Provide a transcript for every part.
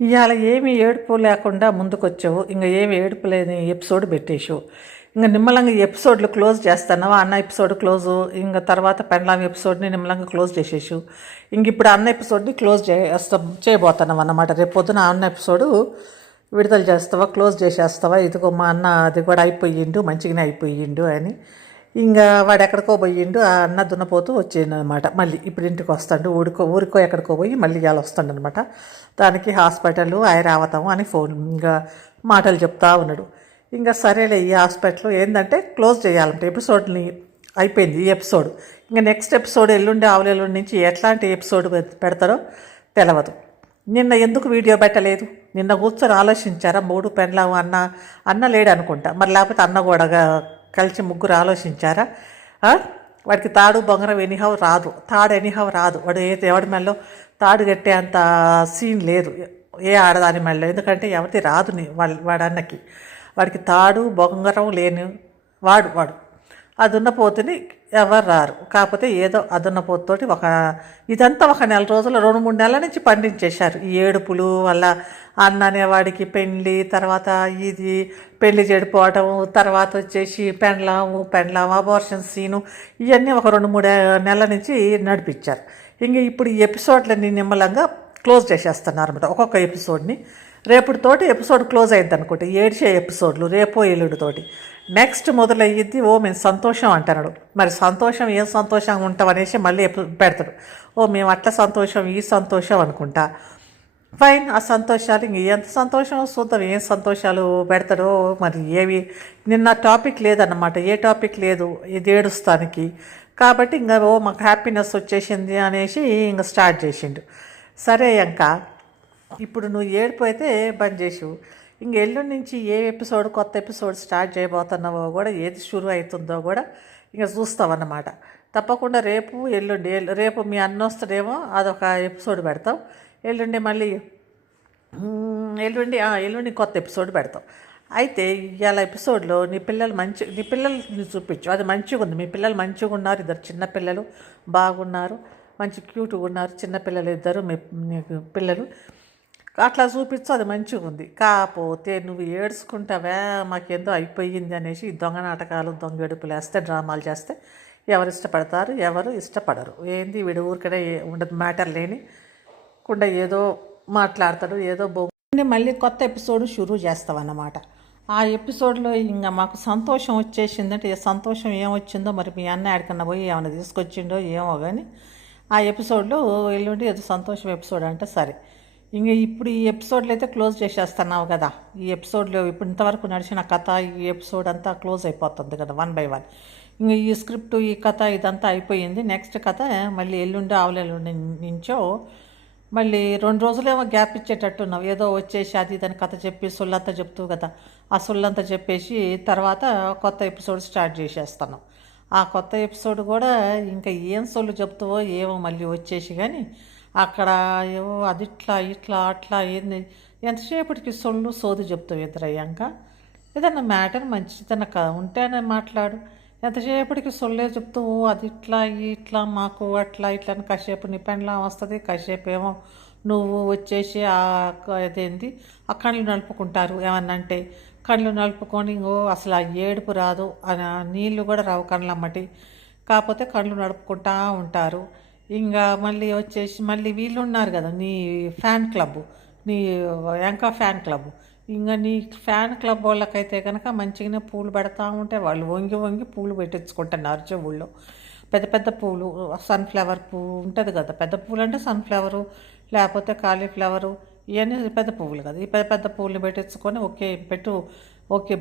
ఇవాళ ఏమి ఏడుపు లేకుండా ముందుకొచ్చావు. ఇంక ఏమి ఏడుపు లేని ఎపిసోడ్ పెట్టేసావు. ఇంక నిమ్మలంగా ఈ ఎపిసోడ్లు క్లోజ్ చేస్తున్నావా? అన్న ఎపిసోడ్ క్లోజు, ఇంక తర్వాత పెండ్లాం ఎపిసోడ్ని నిమ్మలంగా క్లోజ్ చేసేసావు. ఇంక ఇప్పుడు అన్న ఎపిసోడ్ని క్లోజ్ చేయబోతున్నావు అన్నమాట. రేపు పొద్దున అన్న ఎపిసోడు విడుదల చేస్తావా, క్లోజ్ చేసేస్తావా? ఇదిగో మా అన్న అది కూడా అయిపోయిండు, మంచిగానే అయిపోయిండు అని. ఇంకా వాడు ఎక్కడికో పోయిండు, ఆ అన్న దున్నపోతూ వచ్చిండు అనమాట. మళ్ళీ ఇప్పుడు ఇంటికి వస్తాడు, ఊరికో ఎక్కడికో పోయి మళ్ళీ ఇవాళ వస్తాడు అనమాట. దానికి హాస్పిటల్ రావతాము అని ఫోన్ ఇంకా మాటలు చెప్తా ఉన్నాడు. ఇంకా సరేలే, ఈ హాస్పిటల్ ఏంటంటే క్లోజ్ చేయాలంటే ఎపిసోడ్ని అయిపోయింది ఈ ఎపిసోడ్. ఇంకా నెక్స్ట్ ఎపిసోడ్ ఎల్లుండి ఆవులెల్లుండి నుంచి ఎట్లాంటి ఎపిసోడ్ పెడతారో తెలియదు. నిన్న ఎందుకు వీడియో పెట్టలేదు? నిన్న కూర్చొని ఆలోచించారా? మూడు పెండ్లాము అన్న లేడు అనుకుంటా, మరి లేకపోతే అన్న కూడా కలిసి ముగ్గురు ఆలోచించారా? వాడికి తాడు బొంగరం ఎనీహౌ రాదు, తాడు ఎనీహౌ రాదు. వాడు ఎవడి మెల్లో తాడు కట్టే అంత సీన్ లేదు ఏ ఆడదాని మెల్లో, ఎందుకంటే ఎవరిది రాదు వాడన్నకి. వాడికి తాడు బొంగరం లేని వాడు అది ఉన్నపోతుని ఎవరు రారు. కాకపోతే ఏదో అదున్నపోతుతోటి ఇదంతా ఒక నెల రోజులు 2-3 నెలల నుంచి పండించేశారు. ఈ ఏడుపులు వల్ల అన్న అనేవాడికి పెళ్ళి, తర్వాత ఇది పెళ్లి చెడిపోవటం, తర్వాత వచ్చేసి పెండ్లాము అబార్షన్ సీను, ఇవన్నీ ఒక 2-3 నెలల నుంచి నడిపించారు. ఇంక ఇప్పుడు ఈ ఎపిసోడ్లన్నీ నిమ్మలంగా క్లోజ్ చేసేస్తున్నారు అనమాట. ఒక్కొక్క ఎపిసోడ్ని రేపుతోటి ఎపిసోడ్ క్లోజ్ అయింది అనుకోండి. 7 ఎపిసోడ్లు రేపో ఎల్లుడితోటి. నెక్స్ట్ మొదలయ్యిద్ది మేము సంతోషం అంటున్నాడు. మరి సంతోషం ఏం సంతోషంగా ఉంటాం అనేసి మళ్ళీ పెడతాడు. మేము అట్లా సంతోషం ఈ సంతోషం అనుకుంటా. ఫైన్, ఆ సంతోషాలు ఇంక ఎంత సంతోషం చూద్దాం, ఏం సంతోషాలు పెడతాడో మరి. నిన్న టాపిక్ లేదన్నమాట, ఏ టాపిక్ లేదు ఇది ఏడుస్తానికి. కాబట్టి ఇంకా మాకు హ్యాపీనెస్ వచ్చేసింది అనేసి ఇంకా స్టార్ట్ చేసిండు. సరే ఇంకా ఇప్పుడు నువ్వు ఏడిపోతే బంద్ చేసావు. ఇంక ఎల్లుండి నుంచి కొత్త ఎపిసోడ్ స్టార్ట్ చేయబోతున్నావో కూడా, ఏది షురు అవుతుందో కూడా ఇంకా చూస్తావన్నమాట. తప్పకుండా రేపు ఎల్లుండి రేపు మీ అన్న వస్తాడేమో, అదొక ఎపిసోడ్ పెడతాం. ఎల్లుండి మళ్ళీ ఎల్లుండి కొత్త ఎపిసోడ్ పెడతాం. అయితే ఇవాళ ఎపిసోడ్లో నీ పిల్లల్ని చూపించు. అది మంచిగా ఉంది. మీ పిల్లలు మంచిగా ఉన్నారు, ఇద్దరు చిన్నపిల్లలు బాగున్నారు, మంచి క్యూట్గా ఉన్నారు చిన్నపిల్లలు ఇద్దరు. మీ పిల్లలు అట్లా చూపించు, అది మంచిగా ఉంది. కాకపోతే నువ్వు ఏడ్చుకుంటావా మాకేందో అయిపోయింది అనేసి ఈ దొంగ నాటకాలు, దొంగ ఏడుపులు వేస్తే, డ్రామాలు చేస్తే ఎవరు ఇష్టపడతారు, ఎవరు ఇష్టపడరు. ఏంది వీడు ఊరికనే ఉండదు, మ్యాటర్ లేని కుండా ఏదో మాట్లాడతాడు, ఏదో మళ్ళీ కొత్త ఎపిసోడ్ షురూ చేస్తావన్నమాట. ఆ ఎపిసోడ్లో ఇంకా మాకు సంతోషం వచ్చేసిందంటే, సంతోషం ఏమొచ్చిందో మరి మీ అన్న ఎక్కడికన్నా పోయి ఏమైనా తీసుకొచ్చిండో ఏమో కానీ, ఆ ఎపిసోడ్లో ఎల్లుండి ఏదో సంతోషం ఎపిసోడ్ అంటే సరే. ఇంక ఇప్పుడు ఈ ఎపిసోడ్లు అయితే క్లోజ్ చేసేస్తున్నావు కదా. ఈ ఎపిసోడ్లో ఇప్పుడు ఇంతవరకు నడిచిన కథ, ఈ ఎపిసోడ్ అంతా క్లోజ్ అయిపోతుంది కదా 1 by 1. ఇంక ఈ స్క్రిప్ట్, ఈ కథ ఇదంతా అయిపోయింది. నెక్స్ట్ కథ మళ్ళీ ఎల్లుండి ఆవులెల్లుండి నుంచో మళ్ళీ 2 రోజులేమో గ్యాప్ ఇచ్చేటట్టున్నావు. ఏదో వచ్చేసి అది దాని కథ చెప్పి సొల్లంతా చెప్తావు కదా. ఆ సొల్లంతా చెప్పేసి తర్వాత కొత్త ఎపిసోడ్ స్టార్ట్ చేసేస్తున్నావు. ఆ కొత్త ఎపిసోడ్ కూడా ఇంకా ఏం సొల్లు చెప్తావో ఏమో మళ్ళీ వచ్చేసి. కానీ అక్కడ ఏవో అది ఇట్లా అట్లా ఏంది, ఎంతసేపటికి సొల్లు సోది చెప్తావు. ఎదురయ్యాక ఏదన్నా మ్యాటర్ మంచిదన్నా ఉంటేనే మాట్లాడు. ఎంతసేపటికి సొల్లే చెప్తావు. అది ఇట్లా మాకు అట్లా అని. కాసేపు నీ పెండ్లాం వస్తుంది, కాసేపు ఏమో నువ్వు వచ్చేసి అదేంది ఆ కళ్ళు నలుపుకుంటారు. ఏమన్నా అంటే కళ్ళు నలుపుకొని అసలు ఆ ఏడుపు రాదు, నీళ్ళు కూడా రావు కళ్ళమ్మటి. కాకపోతే కళ్ళు నడుపుకుంటా ఉంటారు. ఇంకా మళ్ళీ వచ్చేసి మళ్ళీ వీళ్ళు ఉన్నారు కదా నీ ఫ్యాన్ క్లబ్, నీ యాంకా ఫ్యాన్ క్లబ్. ఇంకా నీ ఫ్యాన్ క్లబ్ వాళ్ళకైతే కనుక మంచిగానే పూలు పెడతా ఉంటే వాళ్ళు వంగి పూలు పెట్టించుకుంటున్నారు చెవుల్లో. పెద్ద పెద్ద పూలు, సన్ఫ్లవర్ పువ్వు ఉంటుంది కదా, పెద్ద పువ్వులు అంటే సన్ఫ్లవరు లేకపోతే కాలీఫ్లవరు, ఇవన్నీ పెద్ద పువ్వులు కదా. ఈ పెద్ద పువ్వులు పెట్టించుకొని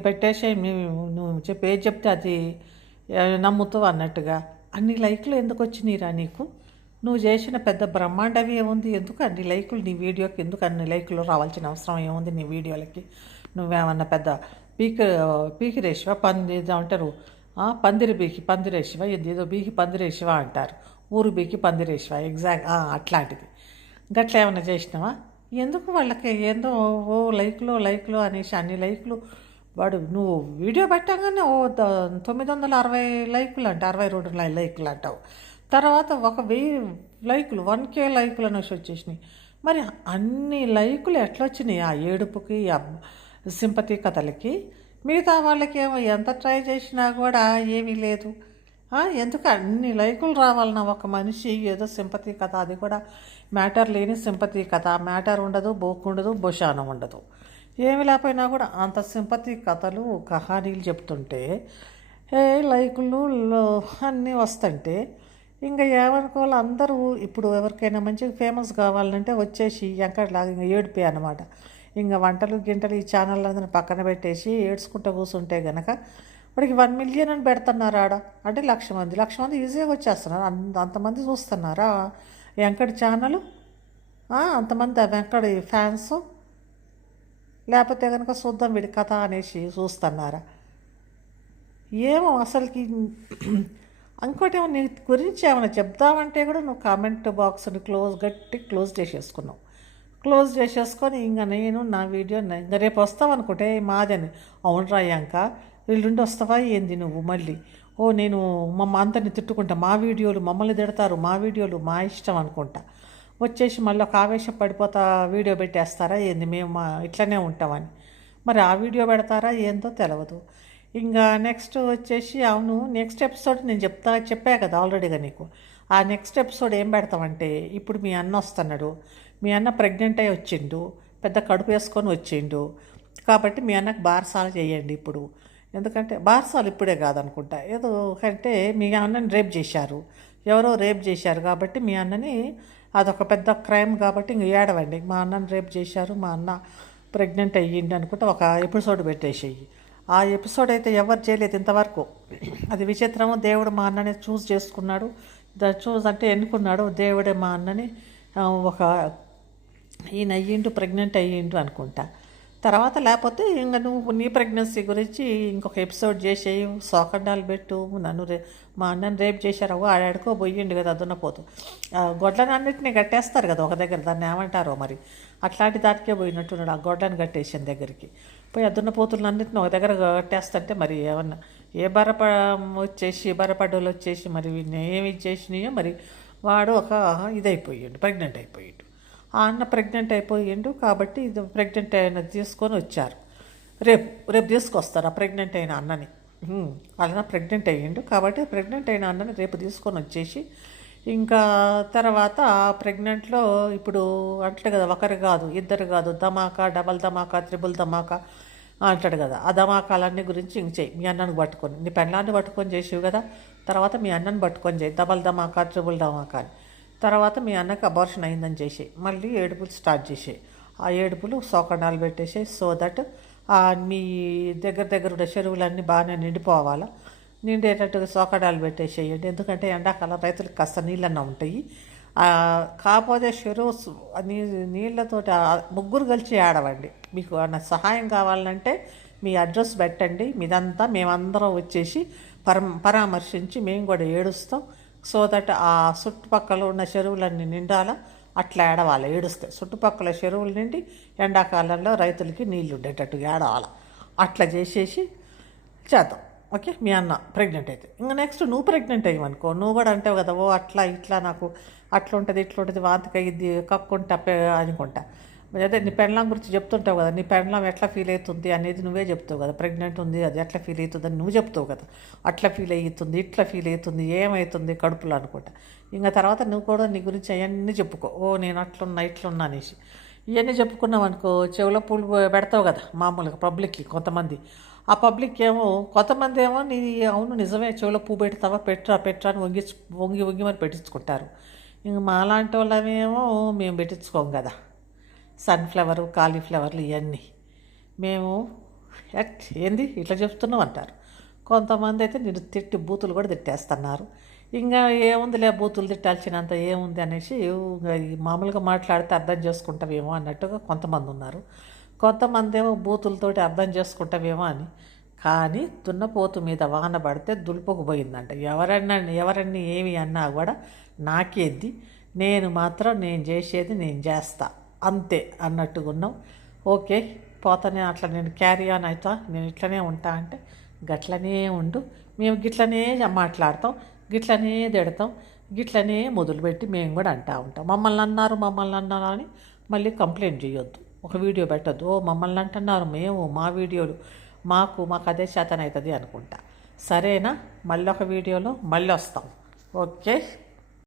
పెట్టేసి నువ్వు ఏది చెప్తే అది నమ్ముతావు అన్నట్టుగా. అన్ని లైక్లు ఎందుకు వచ్చినాయిరా నీకు? నువ్వు చేసిన పెద్ద బ్రహ్మాండవి ఏముంది? ఎందుకు అన్ని లైకులు నీ వీడియోకి? ఎందుకు అన్ని లైకులు రావాల్సిన అవసరం ఏముంది నీ వీడియోలకి? నువ్వేమన్నా పెద్ద పీకిరేసివా? అంటారు పందిరేసివా? ఏదో బీకి పందిరేసివా అంటారు, ఊరు బీకి పందిరేసివా? ఎగ్జాక్ట్ అట్లాంటిది. గట్లా ఏమన్నా చేసినావా? ఎందుకు వాళ్ళకి ఏందో లైకులు అనేసి అన్ని లైకులు. వాడు నువ్వు వీడియో పెట్టగానే 960 లైకులు అంటే 62 లైకులు అంటావు. తర్వాత 1000 లైకులు 1K లైకులు అనేసి వచ్చేసినాయి. మరి అన్ని లైకులు ఎట్లా వచ్చినాయి ఆ ఏడుపుకి, ఆ సింపతి కథలకి? మిగతా వాళ్ళకేమో ఎంత ట్రై చేసినా కూడా ఏమీ లేదు. ఎందుకు అన్ని లైకులు రావాలన్నా ఒక మనిషి ఏదో సింపతి కథ, అది కూడా మ్యాటర్ లేని సింపతి కథ. మ్యాటర్ ఉండదు, బోకుండదు, బొషానం ఉండదు, ఏమి లేకపోయినా కూడా అంత సింపతి కథలు కహానీలు చెప్తుంటే లైకులు అన్నీ వస్తుంటే ఇంకా ఏమనుకోవాలి అందరూ. ఇప్పుడు ఎవరికైనా మంచిగా ఫేమస్ కావాలంటే వచ్చేసి ఎక్కడలాగా ఇంకా ఏడిపే అనమాట. ఇంకా వంటలు గింటలు ఈ ఛానల్ అందరిని పక్కన పెట్టేసి ఏడ్చుకుంటూ కూర్చుంటే గనక వాడికి 1 మిలియన్ అని పెడుతున్నారు ఆడ. అంటే 1,00,000 మంది ఈజీగా వచ్చేస్తున్నారు. అంతమంది చూస్తున్నారా వెంకటి ఛానల్? అంతమంది వెంకటి ఫ్యాన్స్. లేకపోతే కనుక చూద్దాం వీడి కథ అనేసి చూస్తున్నారా? ఏమో అసలుకి. ఇంకోటి ఏమో నీ గురించి ఏమైనా చెప్దామంటే కూడా నువ్వు కామెంట్ బాక్స్ని గట్టి క్లోజ్ చేసేసుకున్నావు. క్లోజ్ చేసేసుకొని ఇంకా నేను నా వీడియో ఇంకా రేపు వస్తావు అనుకుంటే మాదని. అవును రాయాంక వీళ్ళుండి వస్తావా ఏంది నువ్వు మళ్ళీ? నేను అందరిని తిట్టుకుంటా, మా వీడియోలు మమ్మల్ని తిడతారు, మా వీడియోలు మా ఇష్టం అనుకుంటా. వచ్చేసి మళ్ళీ ఒక ఆవేశం పడిపోతా వీడియో పెట్టేస్తారా ఏంది? మేము ఇట్లనే ఉంటామని. మరి ఆ వీడియో పెడతారా ఏందో తెలియదు. ఇంకా నెక్స్ట్ వచ్చేసి అవును నెక్స్ట్ ఎపిసోడ్ నేను చెప్పా కదా ఆల్రెడీగా నీకు. ఆ నెక్స్ట్ ఎపిసోడ్ ఏం పెడతామంటే, ఇప్పుడు మీ అన్న వస్తున్నాడు, మీ అన్న ప్రెగ్నెంట్ అయ్యి వచ్చిండు, పెద్ద కడుపు వేసుకొని వచ్చిండు కాబట్టి మీ అన్నకు బారసాలు చేయండి ఇప్పుడు. ఎందుకంటే బారసాలు ఇప్పుడే కాదనుకుంటా, ఏదో కంటే మీ అన్నని రేప్ చేశారు, ఎవరో రేప్ చేశారు కాబట్టి మీ అన్నని అదొక పెద్ద క్రైమ్ కాబట్టి ఇంక ఏడవండి. మా అన్నని రేప్ చేశారు, మా అన్న ప్రెగ్నెంట్ అయ్యిండు అనుకుంటే ఒక ఎపిసోడ్ పెట్టేసేయి. ఆ ఎపిసోడ్ అయితే ఎవరు చేయలేదు ఇంతవరకు. అది విచిత్రము. దేవుడు మా అన్నని చూస్ చేసుకున్నాడు. చూస్ అంటే ఎన్నుకున్నాడు దేవుడే మా అన్నని. ఒక ఈయన అయ్యిండు, ప్రెగ్నెంట్ అయ్యిండు అనుకుంటా. తర్వాత లేకపోతే ఇంకా నువ్వు నీ ప్రెగ్నెన్సీ గురించి ఇంకొక ఎపిసోడ్ చేసేయి, సోకండాలు పెట్టు. మా అన్నని రేపు చేశారు, ఆడాడుకో పోయిండు కదా దున్నపోతు. గొడ్లను అన్నింటినీ కట్టేస్తారు కదా ఒక దగ్గర, దాన్ని ఏమంటారో మరి. అట్లాంటి దానికే పోయినట్టున్నాడు ఆ గొడ్లను కట్టేసిన దగ్గరికి పోయి. ఆ దున్నపోతులను అన్నింటినీ ఒక దగ్గర కట్టేస్తుంటే మరి ఏమన్నా బరపడ్డోళ్ళు వచ్చేసి మరి ఏమి ఇచ్చేసినాయో మరి. వాడు ఒక ఇదైపోయాడు, ప్రెగ్నెంట్ అయిపోయాడు. ఆ అన్న ప్రెగ్నెంట్ అయిపోయిండు కాబట్టి ఇది ప్రెగ్నెంట్ అయిన తీసుకొని వచ్చారు. రేపు తీసుకొస్తారు ఆ ప్రెగ్నెంట్ అయిన అన్నని. అలా ప్రెగ్నెంట్ అయ్యిండు కాబట్టి ప్రెగ్నెంట్ అయిన అన్నని రేపు తీసుకొని వచ్చేసి ఇంకా తర్వాత ప్రెగ్నెంట్లో ఇప్పుడు అంటాడు కదా, ఒకరు కాదు ఇద్దరు కాదు, ధమాకా, డబల్ ధమాకా, త్రిబుల్ ధమాకా అంటాడు కదా. ఆ ధమాకాలన్నీ గురించి ఇంక చేయి. మీ అన్నను పట్టుకొని, నీ పెళ్ళాన్ని పట్టుకొని చేసేవి కదా, తర్వాత మీ అన్నను పట్టుకొని చేయి. డబల్ ధమాకా, ట్రిబుల్ ధమాకా అని. తర్వాత మీ అన్నకి అబార్షన్ అయిందని చేసి మళ్ళీ ఏడుపులు స్టార్ట్ చేసాయి. ఆ ఏడుపులు సోకండాలు పెట్టేసాయి. సో దట్ మీ దగ్గర ఉన్న చెరువులన్నీ బాగానే నిండిపోవాలా. నిండేటట్టుగా సోకడాలు పెట్టేసేయండి. ఎందుకంటే ఎండాకాలం రైతులకు కాస్త నీళ్ళన్నా ఉంటాయి. కాకపోతే చెరువు నీళ్ళతోటి ముగ్గురు కలిసి ఆడవండి. మీకు సహాయం కావాలంటే మీ అడ్రస్ పెట్టండి, మీదంతా మేమందరం వచ్చేసి పరామర్శించి మేము కూడా ఏడుస్తాం. సో దట్ ఆ చుట్టుపక్కల ఉన్న చెరువులన్నీ నిండాలా, అట్లా ఏడవాలి. ఏడుస్తే చుట్టుపక్కల చెరువులు నిండి ఎండాకాలంలో రైతులకి నీళ్ళు ఉండేటట్టు ఏడవాలి. అట్లా చేసేసి చేద్దాం. ఓకే, మీ అన్న ప్రెగ్నెంట్ అయితే ఇంకా నెక్స్ట్ నువ్వు ప్రెగ్నెంట్ అయ్యమనుకో, నువ్వు కూడా అంటావు కదా, అట్లా ఇట్లా నాకు అట్లా ఉంటుంది ఇట్లా ఉంటుంది, వాంతికి ఇది కక్కుంటా అనుకుంటా. అదే నీ పెళ్ళాం గురించి చెప్తుంటావు కదా, నీ పెళ్ళాం ఎట్లా ఫీల్ అవుతుంది అనేది నువ్వే చెప్తావు కదా. ప్రెగ్నెంట్ ఉంది, అది ఎట్లా ఫీల్ అవుతుంది అని నువ్వు చెప్తావు కదా. అట్లా ఫీల్ అవుతుంది, ఇట్లా ఫీల్ అవుతుంది, ఏమవుతుంది కడుపులో అనుకుంటా. ఇంకా తర్వాత నువ్వు కూడా నీ గురించి అవన్నీ చెప్పుకో. నేను అట్లున్నా ఇట్లున్నా అనేసి ఇవన్నీ చెప్పుకున్నావు అనుకో, చెవులో పూలు పెడతావు కదా మామూలుగా పబ్లిక్కి. కొంతమంది ఆ పబ్లిక్ ఏమో, కొంతమంది ఏమో నీ అవును నిజమే చెవులో పువ్వు పెడతావా, పెట్టరా అని వంగి మరి పెట్టించుకుంటారు. ఇంక మాలాంటి వాళ్ళమేమో మేము పెట్టించుకోం కదా. సన్ఫ్లవరు, కాలీఫ్లవర్లు ఇవన్నీ మేము ఏంది ఇట్లా చెప్తున్నావు అంటారు. కొంతమంది అయితే నేను తిట్టి బూతులు కూడా తిట్టేస్తున్నారు. ఇంకా ఏముందిలే బూతులు తిట్టాల్సినంత ఏముంది అనేసి మామూలుగా మాట్లాడితే అర్థం చేసుకుంటావేమో అన్నట్టుగా కొంతమంది ఉన్నారు. కొంతమంది ఏమో బూతులతోటి అర్థం చేసుకుంటావేమో అని. కానీ దున్నపోతు మీద వాన పడితే దులుపుకు పోయిందంట. ఎవరన్నీ ఏమి అన్నా కూడా నాకేంది, నేను మాత్రం నేను చేసేది నేను చేస్తా అంతే అన్నట్టుగా ఉన్నాం. ఓకే, పోతానే అట్లా నేను క్యారీ ఆన్ అవుతా, నేను ఇట్లనే ఉంటా అంటే గట్లనే ఉండు. మేము గిట్లనే మాట్లాడతాం, గిట్లనే తిడతాం, గిట్లనే మొదలుపెట్టి మేము కూడా అంటూ ఉంటాం. మమ్మల్ని అన్నారు అని మళ్ళీ కంప్లైంట్ చేయొద్దు, ఒక వీడియో పెట్టద్దు. ఓ మమ్మల్ని అంటున్నారు, మేము మా వీడియోలు మాకు అదే చేతనవుతుంది అనుకుంటా. సరేనా? మళ్ళీ ఒక వీడియోలో మళ్ళీ వస్తాం. ఓకే.